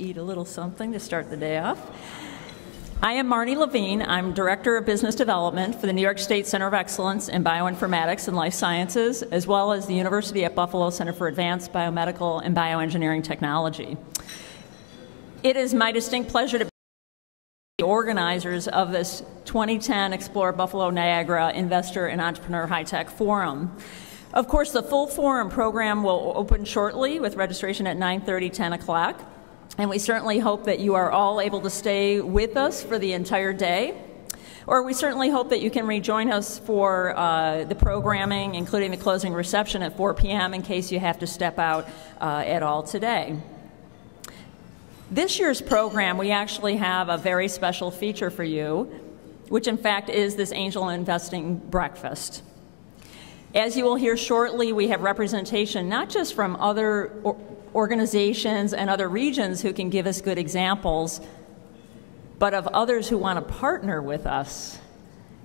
eat a little something to start the day off. I am Marnie Levine. I'm Director of Business Development for the New York State Center of Excellence in Bioinformatics and Life Sciences, as well as the University at Buffalo Center for Advanced Biomedical and Bioengineering Technology. It is my distinct pleasure to be the organizers of this 2010 Explore Buffalo Niagara Investor and Entrepreneur High Tech Forum. Of course, the full forum program will open shortly with registration at 9:30, 10 o'clock. And we certainly hope that you are all able to stay with us for the entire day. Or we certainly hope that you can rejoin us for the programming, including the closing reception at 4 p.m. in case you have to step out at all today. This year's program, we actually have a very special feature for you, which in fact is this angel investing breakfast. As you will hear shortly, we have representation not just from other organizations and other regions who can give us good examples, but of others who want to partner with us,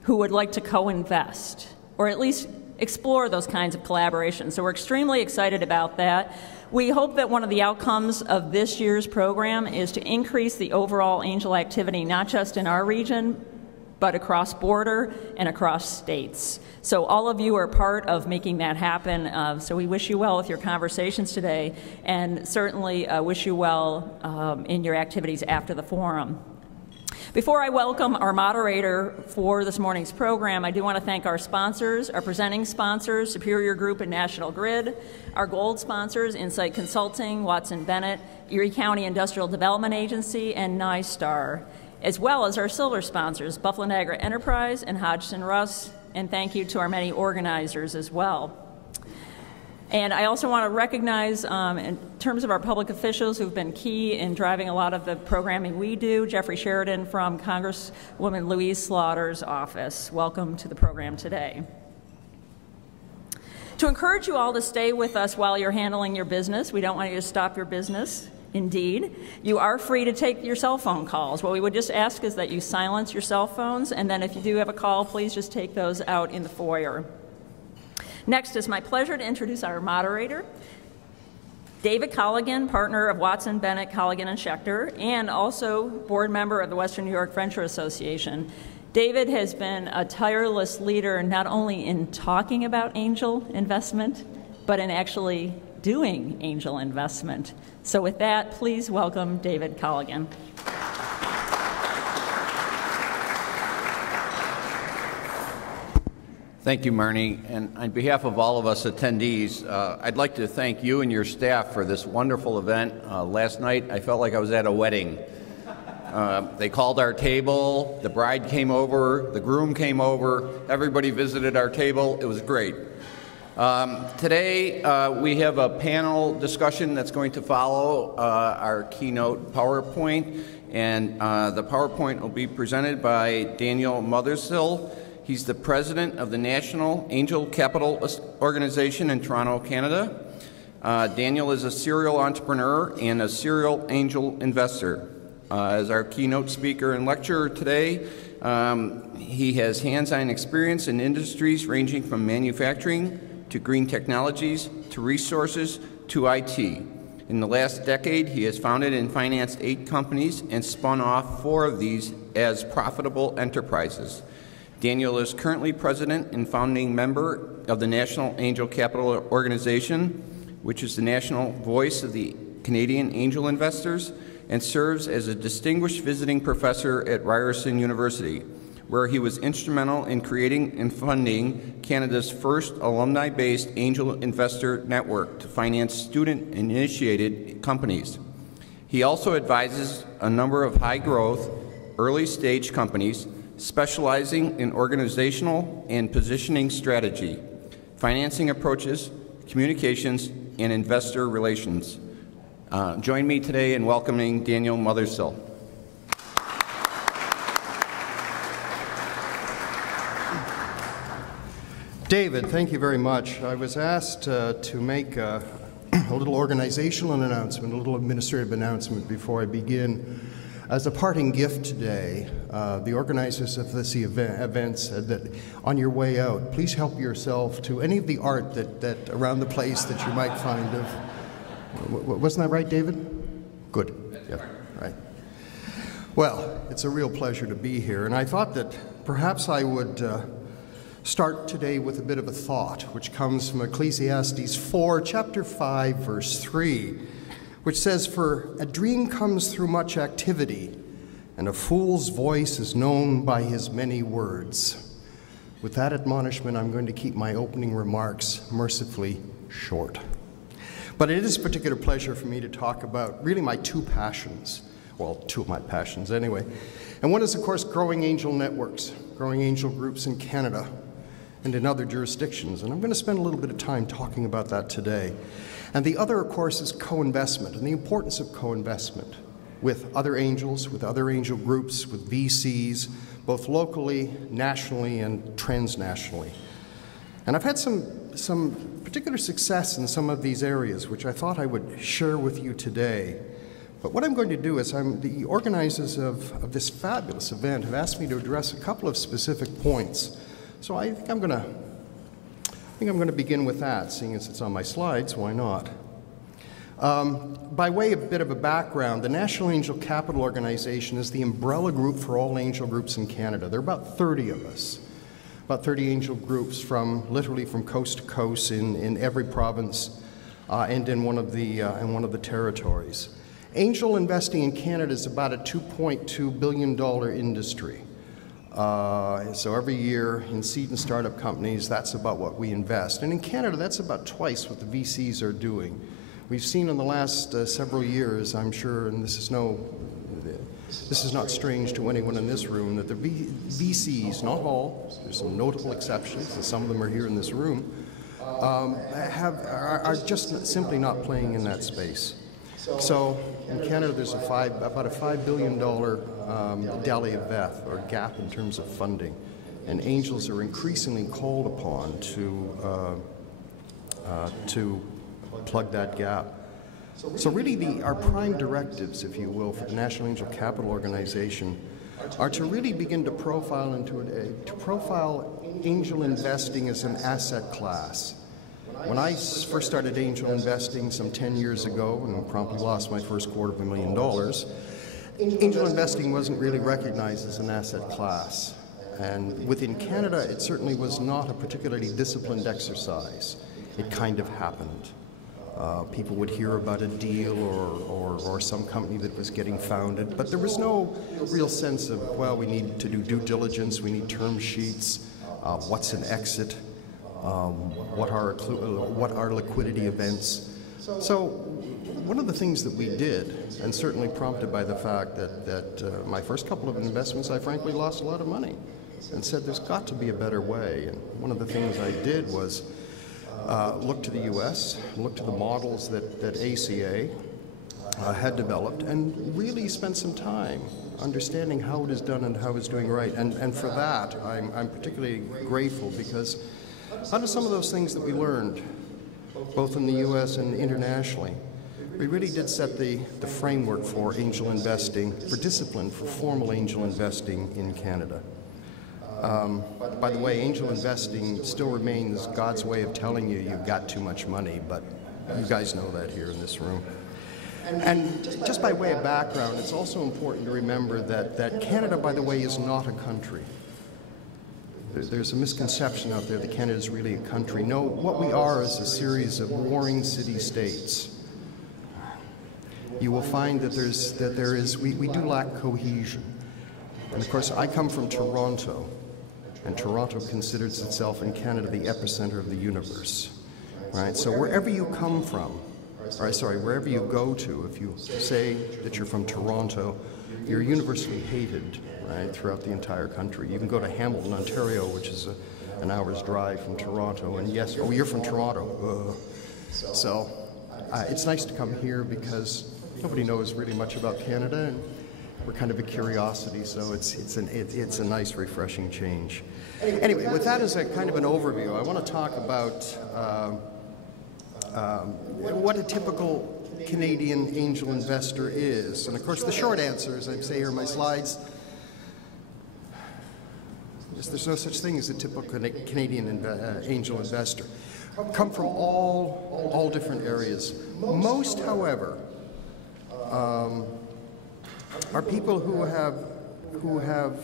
who would like to co-invest, or at least explore those kinds of collaborations. So we're extremely excited about that. We hope that one of the outcomes of this year's program is to increase the overall angel activity, not just in our region, but across border and across states. So all of you are part of making that happen. So we wish you well with your conversations today, and certainly wish you well in your activities after the forum. Before I welcome our moderator for this morning's program, I do want to thank our sponsors, our presenting sponsors, Superior Group and National Grid, our gold sponsors, Insight Consulting, Watson Bennett, Erie County Industrial Development Agency, and NYSTAR, as well as our silver sponsors, Buffalo Niagara Enterprise and Hodgson Russ, and thank you to our many organizers as well. And I also want to recognize, in terms of our public officials who've been key in driving a lot of the programming we do, Jeffrey Sheridan from Congresswoman Louise Slaughter's office. Welcome to the program today. To encourage you all to stay with us while you're handling your business, we don't want you to stop your business. Indeed, you are free to take your cell phone calls. What we would just ask is that you silence your cell phones, and then if you do have a call, please just take those out in the foyer. Next, it's my pleasure to introduce our moderator, David Colligan, partner of Watson Bennett, Colligan & Schechter, and also board member of the Western New York Venture Association. David has been a tireless leader not only in talking about angel investment, but in actually doing angel investment. So with that, please welcome David Colligan. Thank you, Marnie. And on behalf of all of us attendees, I'd like to thank you and your staff for this wonderful event. Last night, I felt like I was at a wedding. They called our table, the bride came over, the groom came over, everybody visited our table. It was great. Today, we have a panel discussion that's going to follow our keynote PowerPoint, and the PowerPoint will be presented by Daniel Mothersill. He's the president of the National Angel Capital Organization in Toronto, Canada. Daniel is a serial entrepreneur and a serial angel investor. As our keynote speaker and lecturer today, he has hands-on experience in industries ranging from manufacturing to green technologies to resources to IT. In the last decade, he has founded and financed 8 companies and spun off 4 of these as profitable enterprises. Daniel is currently president and founding member of the National Angel Capital Organization, which is the national voice of the Canadian angel investors, and serves as a distinguished visiting professor at Ryerson University, where he was instrumental in creating and funding Canada's first alumni-based angel investor network to finance student-initiated companies. He also advises a number of high-growth, early-stage companies specializing in organizational and positioning strategy, financing approaches, communications, and investor relations. Join me today in welcoming Daniel Mothersill. David, thank you very much. I was asked to make a little organizational announcement, a little administrative announcement before I begin. As a parting gift today, the organizers of this event said that on your way out, please help yourself to any of the art that around the place that you might find of. Wasn't that right, David? Good. Yeah, right. Well, it's a real pleasure to be here, and I thought that perhaps I would start today with a bit of a thought, which comes from Ecclesiastes 4, chapter 5, verse 3, which says, "For a dream comes through much activity, and a fool's voice is known by his many words." With that admonishment, I'm going to keep my opening remarks mercifully short. But it is a particular pleasure for me to talk about really my two passions, well, two of my passions anyway. And one is, of course, growing angel networks, growing angel groups in Canada and in other jurisdictions. And I'm going to spend a little bit of time talking about that today. And the other, of course, is co-investment and the importance of co-investment with other angels, with other angel groups, with VCs, both locally, nationally, and transnationally. And I've had some particular success in some of these areas, which I thought I would share with you today. But what I'm going to do is the organizers of this fabulous event have asked me to address a couple of specific points. So I think I'm going to begin with that, seeing as it's on my slides. Why not? By way of a bit of a background, the National Angel Capital Organization is the umbrella group for all angel groups in Canada. There are about 30 of us, about 30 angel groups literally from coast to coast in every province and in one of the territories. Angel investing in Canada is about a $2.2 billion industry. So every year in seed and startup companies, that's about what we invest. And in Canada, that's about twice what the VCs are doing. We've seen in the last several years, I'm sure, and this is not strange to anyone in this room, that the VCs, not all, there's some notable exceptions, and some of them are here in this room, are just simply not playing in that space. So in Canada, there's about a $5 billion deli of Veth, or gap in terms of funding, and angels are increasingly called upon to plug that gap. So really our prime directives, if you will, for the National Angel Capital Organization are to really begin to profile angel investing as an asset class. When I first started angel investing some 10 years ago and promptly lost my first $250,000, angel investing wasn't really recognized as an asset class. And within Canada, it certainly was not a particularly disciplined exercise. It kind of happened. People would hear about a deal or some company that was getting founded, but there was no real sense of, well, we need to do due diligence, we need term sheets, what's an exit, what are liquidity events. So one of the things that we did, and certainly prompted by the fact that my first couple of investments, I frankly lost a lot of money, and said there's got to be a better way. And one of the things I did was look to the U.S., look to the models that ACA had developed, and really spent some time understanding how it is done and how it's doing right. And for that, I'm particularly grateful, because out of some of those things that we learned, both in the U.S. and internationally, we really did set the framework for angel investing, for discipline, for formal angel investing in Canada. By the way, angel investing still remains God's way of telling you you've got too much money, but you guys know that here in this room. And just by way of background, it's also important to remember that Canada, by the way, is not a country. There's a misconception out there that Canada is really a country. No, what we are is a series of warring city-states. You will find that we do lack cohesion. And of course, I come from Toronto, and Toronto considers itself in Canada the epicenter of the universe. Right? So wherever you come from, wherever you go to, if you say that you're from Toronto, you're universally hated, right, throughout the entire country. You can go to Hamilton, Ontario, which is an hour's drive from Toronto, and yes, oh, you're from Toronto. So it's nice to come here because nobody knows really much about Canada, and we're kind of a curiosity, so it's a nice, refreshing change. Anyway, with that as a kind of an overview, I want to talk about what a typical Canadian angel investor is. And of course, the short answer, as I say here in my slides, is there's no such thing as a typical Canadian angel investor. Come from all different areas. Most, however, are people who have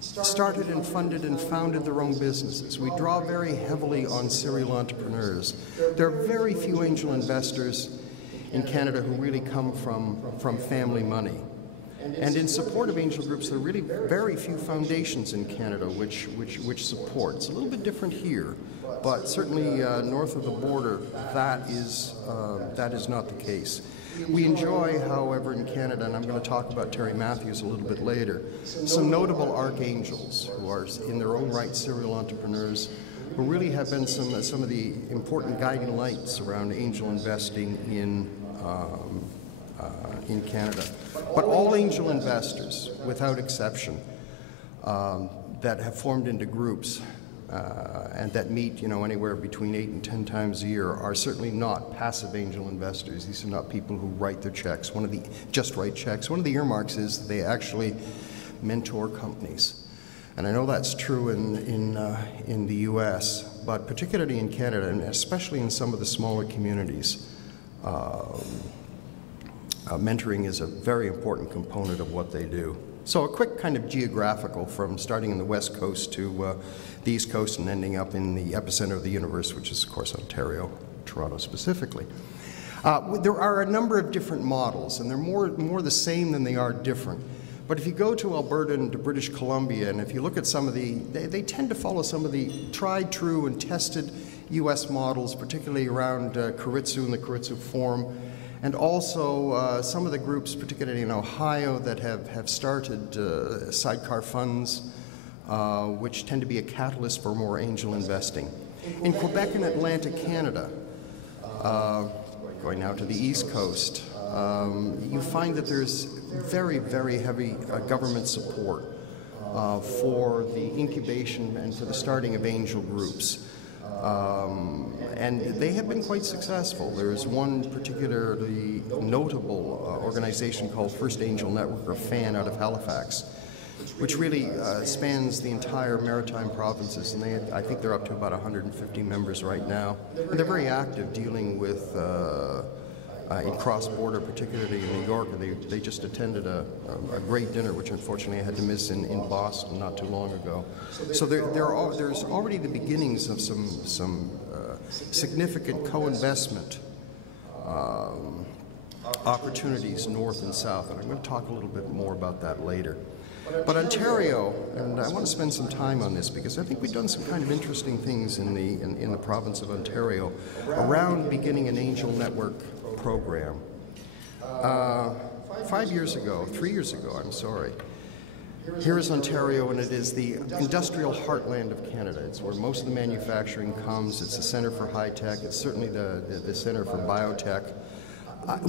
started and funded and founded their own businesses. We draw very heavily on serial entrepreneurs. There are very few angel investors in Canada who really come from family money. And in support of angel groups, there are really very few foundations in Canada which support. It's a little bit different here, but certainly north of the border, that is not the case. We enjoy, however, in Canada, and I'm going to talk about Terry Matthews a little bit later, some notable archangels who are in their own right serial entrepreneurs who really have been some of the important guiding lights around angel investing in Canada. But all angel investors, without exception, that have formed into groups and that meet, anywhere between 8 and 10 times a year, are certainly not passive angel investors. These are not people who write their checks. Just write checks. One of the earmarks is that they actually mentor companies, and I know that's true in the U.S., but particularly in Canada, and especially in some of the smaller communities. Mentoring is a very important component of what they do. So a quick kind of geographical from starting in the West Coast to the East Coast and ending up in the epicenter of the universe, which is, of course, Ontario, Toronto specifically. There are a number of different models, and they're more the same than they are different. But if you go to Alberta and to British Columbia, and if you look at some of they tend to follow some of the tried, true, and tested U.S. models, particularly around Keiritsu and the Keiritsu Forum, and also some of the groups, particularly in Ohio, that have started sidecar funds, which tend to be a catalyst for more angel investing. In Quebec and Atlantic Canada, going now to the East Coast, you find that there's very, very heavy government support for the incubation and for the starting of angel groups. And they have been quite successful. There is one particularly notable organization called First Angel Network, or FAN, out of Halifax, which really spans the entire maritime provinces, and I think they're up to about 150 members right now. And they're very active dealing with, in cross-border, particularly in New York. They just attended a great dinner, which unfortunately I had to miss in Boston not too long ago. So there's already the beginnings of some significant co-investment opportunities north and south, and I'm going to talk a little bit more about that later. But Ontario, and I want to spend some time on this because I think we've done some kind of interesting things in the province of Ontario around beginning an angel network program. 3 years ago, I'm sorry. Here is Ontario, and it is the industrial heartland of Canada. It's where most of the manufacturing comes. It's the center for high tech. It's certainly the center for biotech.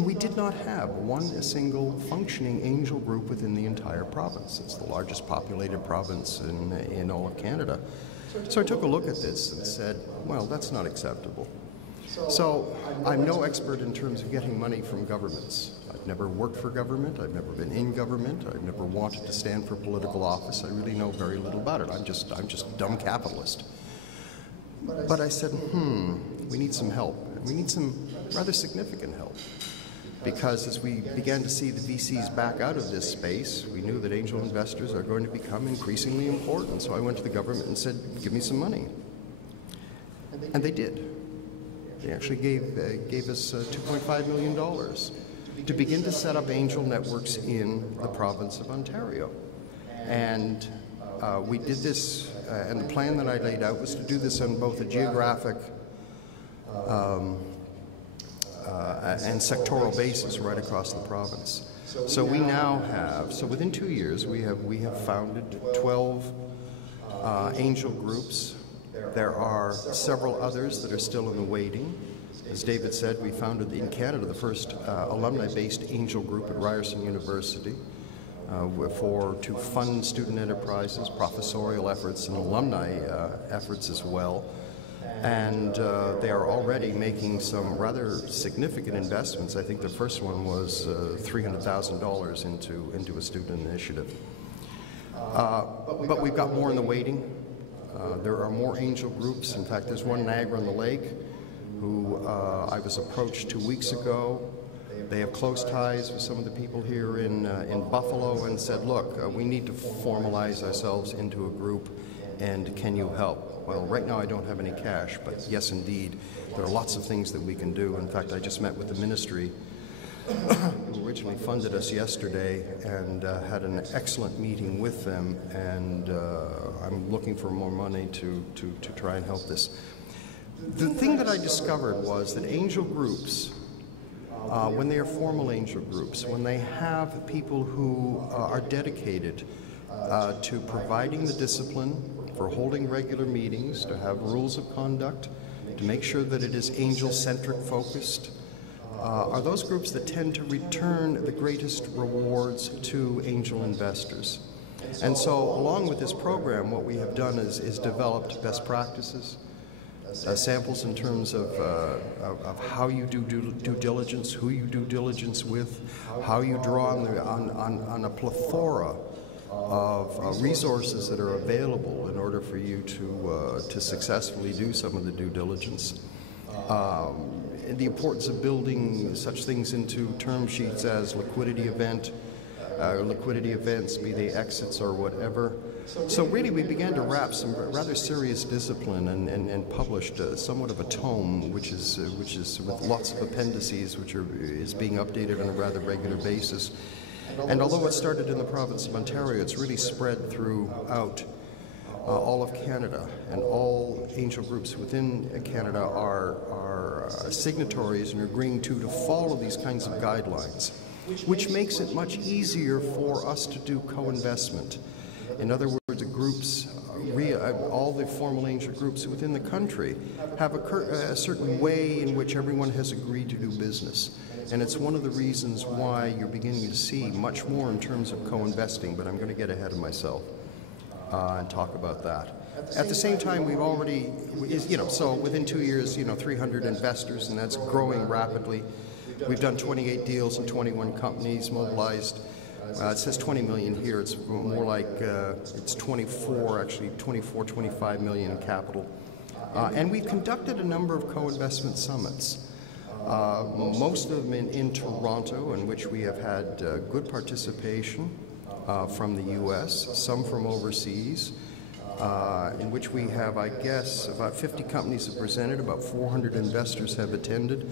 We did not have a single functioning angel group within the entire province. It's the largest populated province in all of Canada. So I took a look at this and said, well, that's not acceptable. So I'm no expert in terms of getting money from governments. I've never worked for government. I've never been in government. I've never wanted to stand for political office. I really know very little about it. I'm just a dumb capitalist. But I said, we need some help. We need some rather significant help. Because as we began to see the VCs back out of this space, we knew that angel investors are going to become increasingly important. So I went to the government and said, give me some money. And they did. They actually gave us $2.5 million to begin to set up angel networks in the province of Ontario. And we did this, and the plan that I laid out was to do this on both a geographic and sectoral basis right across the province. So we now have, within 2 years, we have founded 12 angel groups. There are several others that are still in the waiting. As David said, we founded in Canada the first alumni-based angel group at Ryerson University to fund student enterprises, professorial efforts, and alumni efforts as well. And they are already making some rather significant investments. I think the first one was $300,000 into a student initiative. But we've got more in the waiting. There are more angel groups. In fact, there's one in Niagara-on-the-Lake who I was approached 2 weeks ago. They have close ties with some of the people here in Buffalo and said, look, we need to formalize ourselves into a group, and can you help? Well, right now I don't have any cash, but yes, indeed, there are lots of things that we can do. In fact, I just met with the ministry who originally funded us yesterday and had an excellent meeting with them, and I'm looking for more money to try and help this. The thing that I discovered was that angel groups, when they are formal angel groups, when they have people who are dedicated to providing the discipline, for holding regular meetings, to have rules of conduct, to make sure that it is angel-centric focused, are those groups that tend to return the greatest rewards to angel investors. And so along with this program, what we have done is developed best practices, samples in terms of how you do due diligence, who you do diligence with, how you draw on a plethora of resources that are available in order for you to successfully do some of the due diligence. The importance of building such things into term sheets as liquidity events, be they exits or whatever. So really we began to wrap some rather serious discipline and published somewhat of a tome, which is with lots of appendices, which is being updated on a rather regular basis. And although it started in the province of Ontario, it's really spread throughout all of Canada, and all angel groups within Canada are signatories and are agreeing to follow these kinds of guidelines, which makes it much easier for us to do co-investment. In other words, groups, all the formal angel groups within the country have a certain way in which everyone has agreed to do business. And it's one of the reasons why you're beginning to see much more in terms of co-investing, but I'm going to get ahead of myself and talk about that. At the same time, we've already, so within 2 years, 300 investors, and that's growing rapidly. We've done 28 deals in 21 companies, mobilized. It says 20 million here. It's more like it's 24, actually 24, 25 million in capital. And we've conducted a number of co-investment summits. Most of them in Toronto, in which we have had good participation from the U.S., some from overseas, in which we have, I guess, about 50 companies have presented, about 400 investors have attended.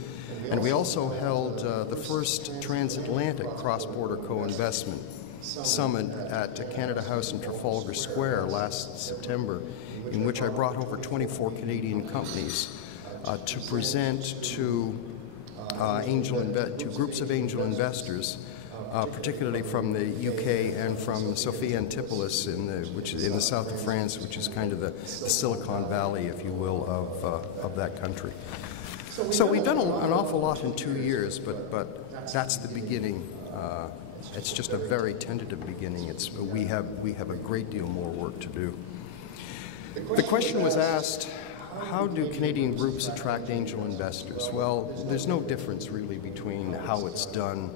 And we also held the first transatlantic cross-border co-investment summit at Canada House in Trafalgar Square last September, in which I brought over 24 Canadian companies to present to groups of angel investors, particularly from the UK and from Sophia Antipolis, which is in the south of France, which is kind of the Silicon Valley, if you will, of that country. So we've done an awful lot in 2 years, but that's the beginning. It's just a very tentative beginning. We have a great deal more work to do. The question was asked, how do Canadian groups attract angel investors? Well, there's no difference really between how it's done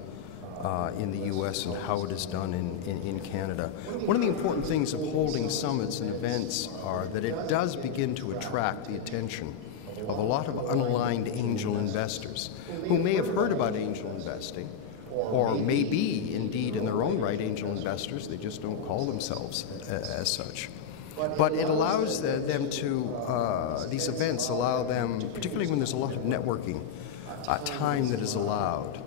in the U.S. and how it is done in Canada. One of the important things of holding summits and events are that it does begin to attract the attention of a lot of unaligned angel investors who may have heard about angel investing, or may be indeed in their own right angel investors. They just don't call themselves as such. But it allows them to, these events allow them, particularly when there's a lot of networking, time that is allowed.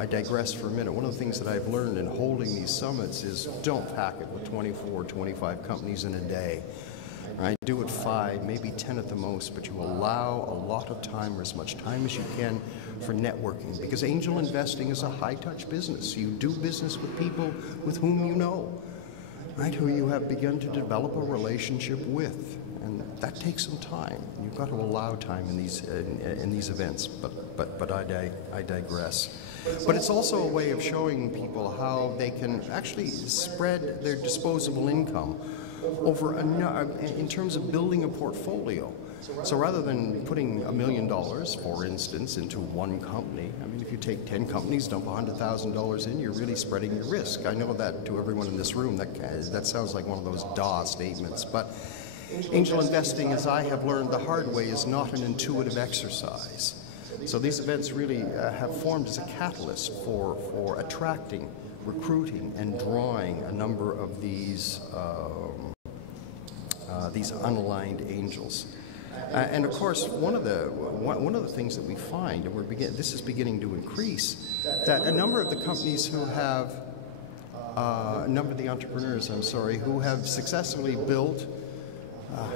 I digress for a minute. One of the things that I've learned in holding these summits is don't pack it with 24 or 25 companies in a day. Right? Do it 5, maybe 10 at the most, but you allow a lot of time, or as much time as you can, for networking, because angel investing is a high-touch business. You do business with people with whom you know, right, who you have begun to develop a relationship with, and that takes some time. You've got to allow time in these events, but I digress. But it's also a way of showing people how they can actually spread their disposable income over in terms of building a portfolio. So rather than putting $1 million, for instance, into one company, I mean, if you take 10 companies, dump $100,000 in, you're really spreading your risk. I know that to everyone in this room, that sounds like one of those DAW statements, but angel investing, as I have learned the hard way, is not an intuitive exercise. So these events really have formed as a catalyst for attracting, recruiting, and drawing a number of these unaligned angels. And of course, one of the things that we find, and this is beginning to increase, that a number of the companies who have, a number of the entrepreneurs, who have successfully built,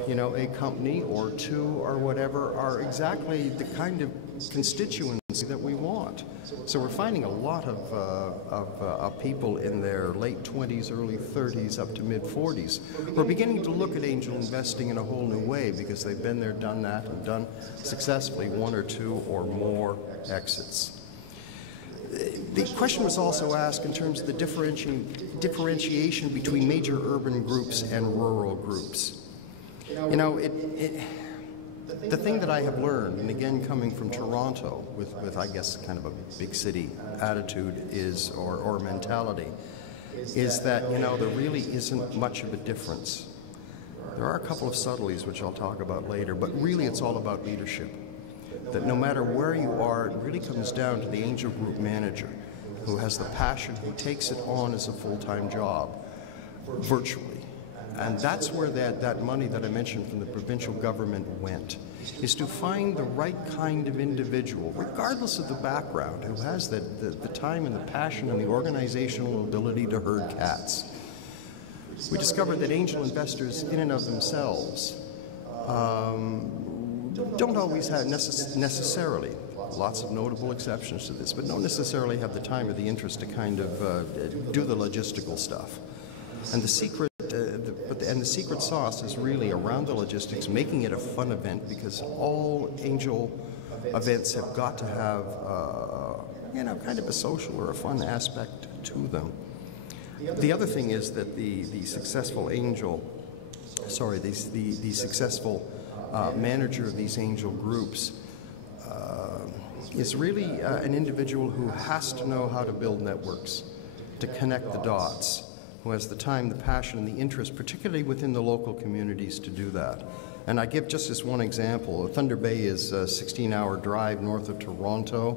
a company or two or whatever, are exactly the kind of constituency that we want. So we're finding a lot of people in their late 20s, early 30s, up to mid 40s, who are beginning to look at angel investing in a whole new way because they've been there, done that, and done successfully one or two or more exits. The question was also asked in terms of the differentiation between major urban groups and rural groups. The thing that I have learned, and again coming from Toronto with I guess kind of a big city attitude or mentality, is that there really isn't much of a difference. There are a couple of subtleties which I'll talk about later, but really it's all about leadership. That no matter where you are, it really comes down to the angel group manager who has the passion, who takes it on as a full-time job, virtually. And that's where that money that I mentioned from the provincial government went, is to find the right kind of individual, regardless of the background, who has the time and the passion and the organizational ability to herd cats. We discovered that angel investors in and of themselves don't always have necessarily, lots of notable exceptions to this, but don't necessarily have the time or the interest to kind of do the logistical stuff. And the secret the secret sauce is really around the logistics, making it a fun event, because all angel events have got to have, kind of a social or a fun aspect to them. The other thing is that the successful angel, the successful manager of these angel groups is really an individual who has to know how to build networks, to connect the dots, who has the time, the passion, and the interest, particularly within the local communities, to do that. And I give just this one example. Thunder Bay is a 16-hour drive north of Toronto.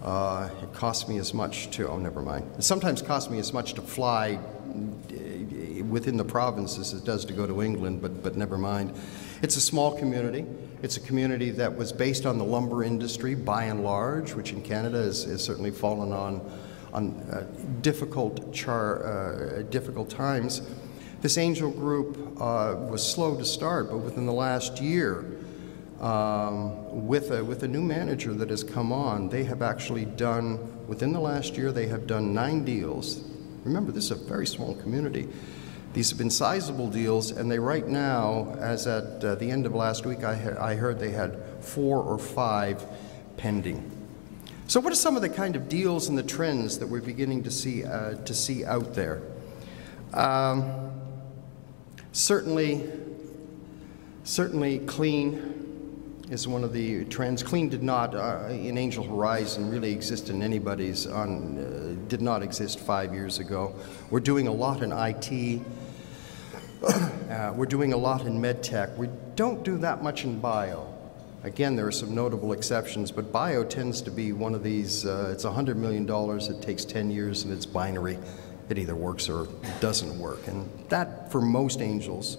It costs me as much to, It sometimes costs me as much to fly within the province as it does to go to England, but never mind. It's a small community. It's a community that was based on the lumber industry, by and large, which in Canada has certainly fallen on difficult times. This angel group was slow to start, but within the last year, with a new manager that has come on, they have actually done, within the last year, they have done 9 deals. Remember, this is a very small community. These have been sizable deals, and they right now, as at the end of last week, I heard they had 4 or 5 pending. So what are some of the kind of deals and the trends that we're beginning to see out there? Certainly clean is one of the trends. Clean did not, in Angel Horizon, really exist in anybody's, did not exist 5 years ago. We're doing a lot in IT. We're doing a lot in medtech. We don't do that much in bio. Again, there are some notable exceptions, but bio tends to be one of these, it's $100 million, it takes 10 years, and it's binary. It either works or it doesn't work. And that, for most angels,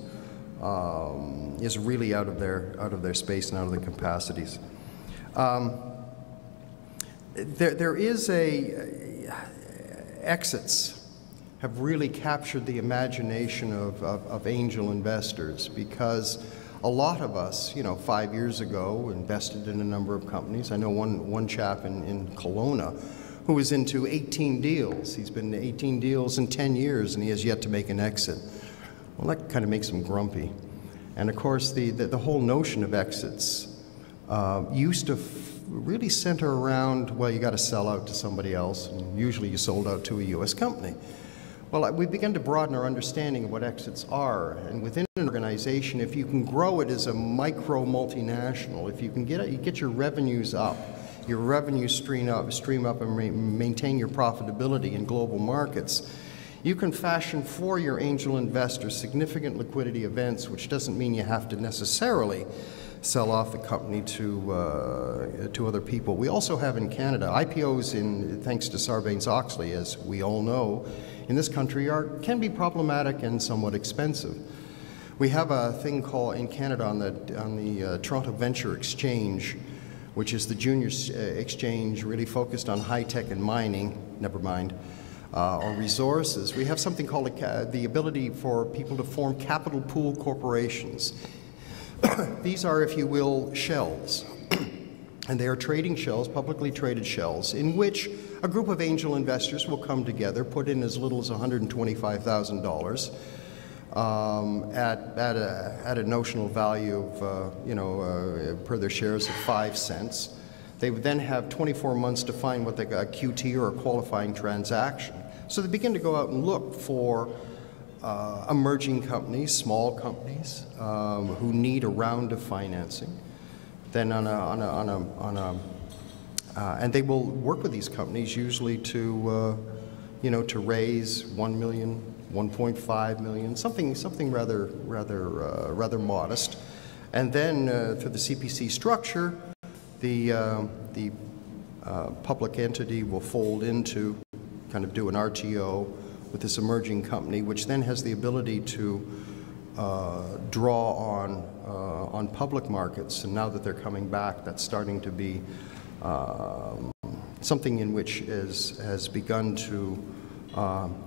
is really out of their space and out of their capacities. There is exits have really captured the imagination of angel investors, because a lot of us, 5 years ago, invested in a number of companies. I know one chap in Kelowna who was into 18 deals. He's been in 18 deals in 10 years, and he has yet to make an exit. Well, that kind of makes him grumpy. And of course, the whole notion of exits used to really center around, well, you got to sell out to somebody else, and usually you sold out to a U.S. company. Well, we began to broaden our understanding of what exits are, and within an organization, if you can grow it as a micro multinational, if you can get your revenues up, your revenue stream up and maintain your profitability in global markets, you can fashion for your angel investors significant liquidity events, which doesn't mean you have to necessarily sell off the company to other people. We also have in Canada IPOs, thanks to Sarbanes-Oxley, as we all know, in this country can be problematic and somewhat expensive. We have a thing called in Canada on the Toronto Venture Exchange, which is the junior exchange really focused on high tech and mining. Never mind. Or resources. We have something called the ability for people to form capital pool corporations. These are, if you will, shells. And they are trading shells, publicly traded shells, in which a group of angel investors will come together, put in as little as $125,000 at a notional value of, per their shares of 5 cents. They would then have 24 months to find what they got, a QT or a qualifying transaction. So they begin to go out and look for emerging companies, small companies who need a round of financing. Then and they will work with these companies usually to raise 1 million, 1.5 million, something rather modest, and then through the CPC structure, the public entity will fold into, kind of do an RTO with this emerging company, which then has the ability to draw on public markets. And now that they're coming back, that's starting to be something in which has begun to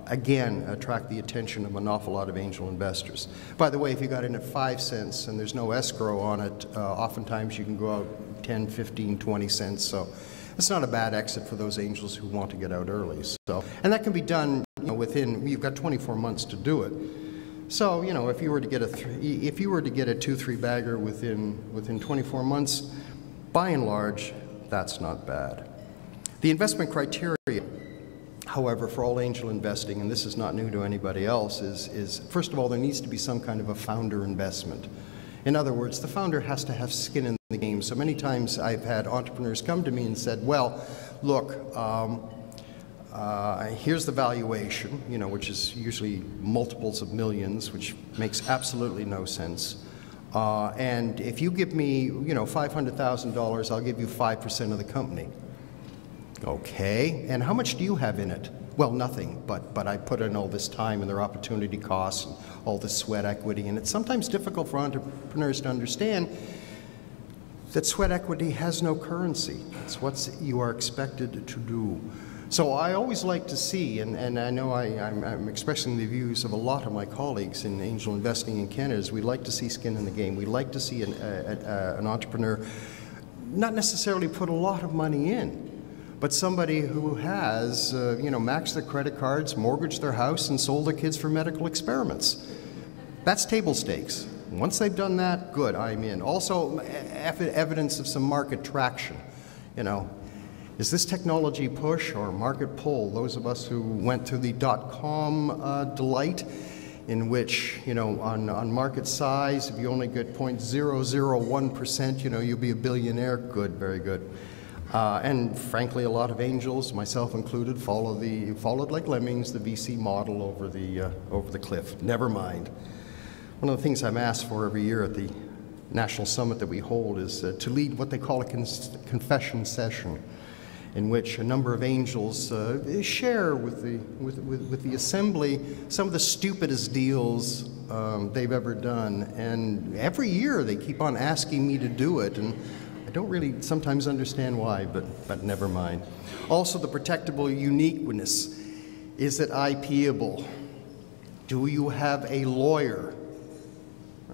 again attract the attention of an awful lot of angel investors. By the way, if you got in at 5 cents and there's no escrow on it, oftentimes you can go out 10, 15, 20 cents. So it's not a bad exit for those angels who want to get out early. So, and that can be done within, you've got 24 months to do it. So, if you were to get a 2-3 bagger within 24 months, by and large, that's not bad. The investment criteria, however, for all angel investing, and this is not new to anybody else, is first of all, there needs to be some kind of a founder investment. In other words, the founder has to have skin in the game. So many times I've had entrepreneurs come to me and said, well, look, here's the valuation, which is usually multiples of millions, which makes absolutely no sense. And if you give me, $500,000, I'll give you 5% of the company. Okay, and how much do you have in it? Well, nothing, but I put in all this time and their opportunity costs and all this sweat equity, and it's sometimes difficult for entrepreneurs to understand that sweat equity has no currency. It's what you are expected to do. So I always like to see, and I know I'm expressing the views of a lot of my colleagues in angel investing in Canada, is we like to see skin in the game. We like to see an entrepreneur not necessarily put a lot of money in, but somebody who has, maxed their credit cards, mortgaged their house, and sold their kids for medical experiments. That's table stakes. Once they've done that, good, I'm in. Also, evidence of some market traction. Is this technology push or market pull? Those of us who went through the .com delight, in which, on market size, if you only get 0.001%, you'll be a billionaire. Good, very good. And frankly, a lot of angels, myself included, followed like lemmings the VC model over the cliff. Never mind. One of the things I'm asked for every year at the national summit that we hold is to lead what they call a confession session, in which a number of angels share with the assembly some of the stupidest deals they've ever done. And every year they keep on asking me to do it, and I don't really sometimes understand why, but never mind. Also, the protectable uniqueness. Is it IPable? Do you have a lawyer?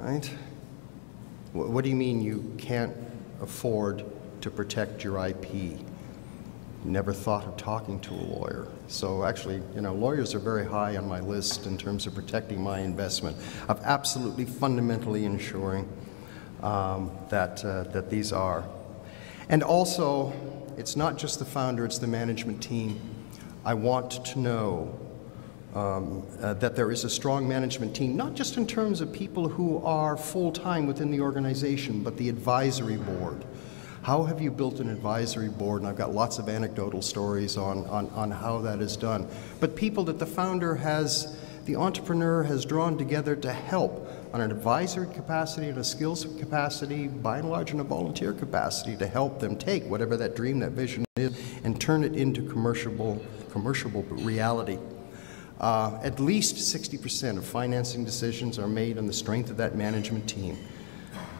Right? What do you mean you can't afford to protect your IP? Never thought of talking to a lawyer. So actually, lawyers are very high on my list in terms of protecting my investment, of absolutely fundamentally ensuring that these are. And also, it's not just the founder, it's the management team. I want to know that there is a strong management team, not just in terms of people who are full-time within the organization, but the advisory board. How have you built an advisory board? And I've got lots of anecdotal stories on how that is done. But people that the entrepreneur has drawn together to help on an advisory capacity and a skills capacity, by and large in a volunteer capacity, to help them take whatever that dream, that vision is, and turn it into commercial reality. At least 60% of financing decisions are made on the strength of that management team,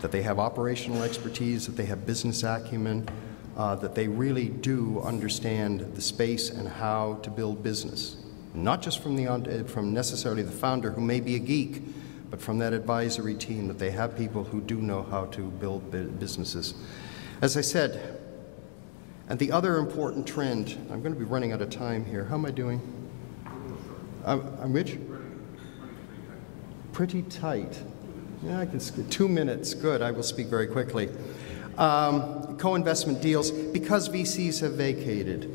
that they have operational expertise, that they have business acumen, that they really do understand the space and how to build business. Not just from necessarily the founder, who may be a geek, but from that advisory team, that they have people who do know how to build businesses. As I said, and the other important trend, I'm going to be running out of time here. How am I doing? I'm Rich? Pretty tight. Yeah, I can skip 2 minutes. Good, I will speak very quickly. Co-investment deals, because VCs have vacated,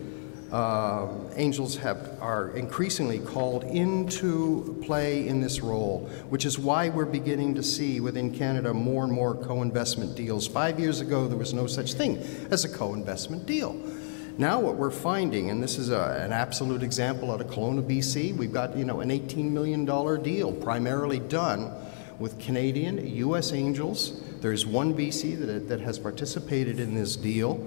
angels are increasingly called into play in this role, which is why we're beginning to see within Canada more and more co-investment deals. 5 years ago, there was no such thing as a co-investment deal. Now what we're finding, and this is an absolute example out of Kelowna, BC, we've got an $18 million deal primarily done with Canadian, U.S. angels. There's one VC that has participated in this deal.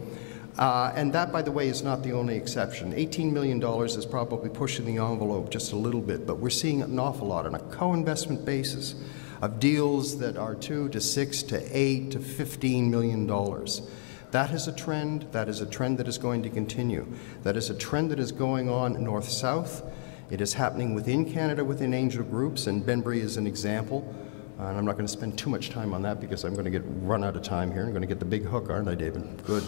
And that, by the way, is not the only exception. $18 million is probably pushing the envelope just a little bit, but we're seeing an awful lot on a co-investment basis of deals that are $2 to $6 to $8 to $15 million. That is a trend. That is a trend that is going to continue. That is a trend that is going on north-south. It is happening within Canada, within angel groups, and Benbury is an example. And I'm not going to spend too much time on that because I'm going to run out of time here. I'm going to get the big hook, aren't I, David? Good.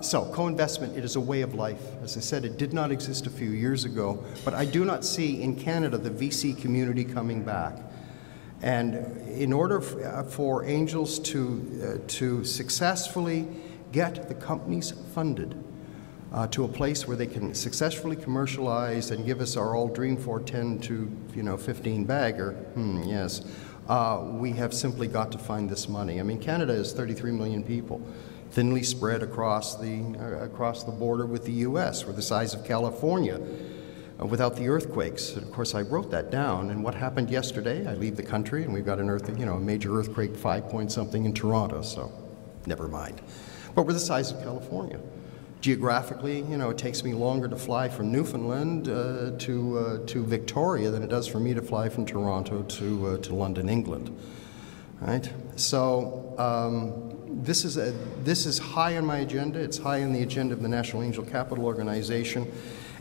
So, co-investment, it is a way of life. As I said, it did not exist a few years ago, but I do not see in Canada the VC community coming back. And in order for angels to successfully get the companies funded to a place where they can successfully commercialize and give us our all dream for 10 to 15 bagger, yes, we have simply got to find this money. I mean, Canada is 33 million people, thinly spread across the border with the U.S. We're the size of California. Without the earthquakes. And of course, I wrote that down. And what happened yesterday? I leave the country, and we've got a major earthquake, 5-point-something in Toronto. So, never mind. But we're the size of California. Geographically, it takes me longer to fly from Newfoundland to Victoria than it does for me to fly from Toronto to London, England. Right? So, this is high on my agenda. It's high on the agenda of the National Angel Capital Organization.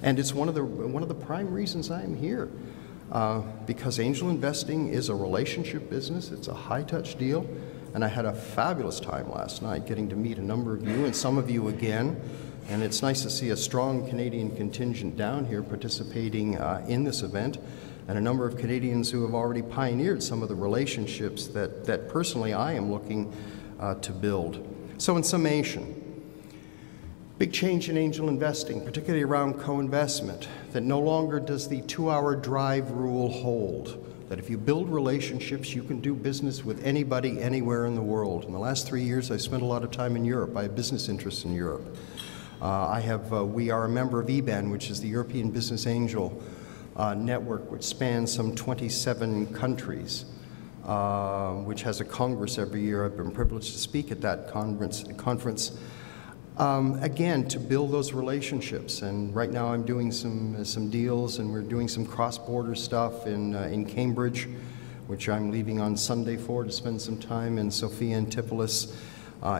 And it's one of the prime reasons I'm here, because angel investing is a relationship business. It's a high-touch deal, and I had a fabulous time last night getting to meet a number of you and some of you again. And it's nice to see a strong Canadian contingent down here participating in this event, and a number of Canadians who have already pioneered some of the relationships that personally I am looking to build. So, in summation, big change in angel investing, particularly around co-investment, that no longer does the 2-hour drive rule hold, that if you build relationships, you can do business with anybody, anywhere in the world. In the last 3 years, I've spent a lot of time in Europe. I have business interests in Europe. We are a member of EBAN, which is the European Business Angel Network, which spans some 27 countries, which has a congress every year. I've been privileged to speak at that conference. Again, to build those relationships, and right now I'm doing some deals, and we're doing some cross-border stuff in Cambridge, which I'm leaving on Sunday to spend some time in Sophia Antipolis,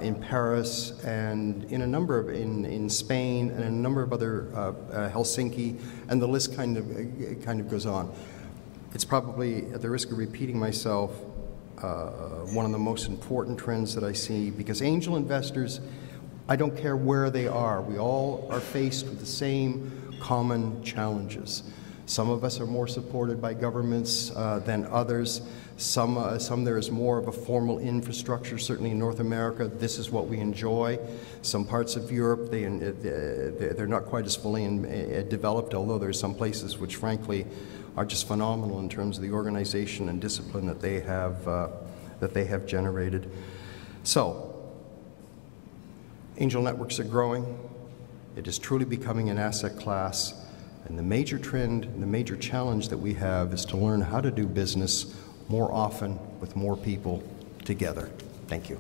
in Paris, and in Spain, and in a number of other Helsinki, and the list kind of goes on. It's probably, at the risk of repeating myself, one of the most important trends that I see, because angel investors, I don't care where they are. We all are faced with the same common challenges. Some of us are more supported by governments than others. Some there is more of a formal infrastructure. Certainly in North America, this is what we enjoy. Some parts of Europe, they're not quite as fully developed, although there are some places which, frankly, are just phenomenal in terms of the organization and discipline that they have generated. So, angel networks are growing. It is truly becoming an asset class. And the major trend, the major challenge that we have is to learn how to do business more often with more people together. Thank you.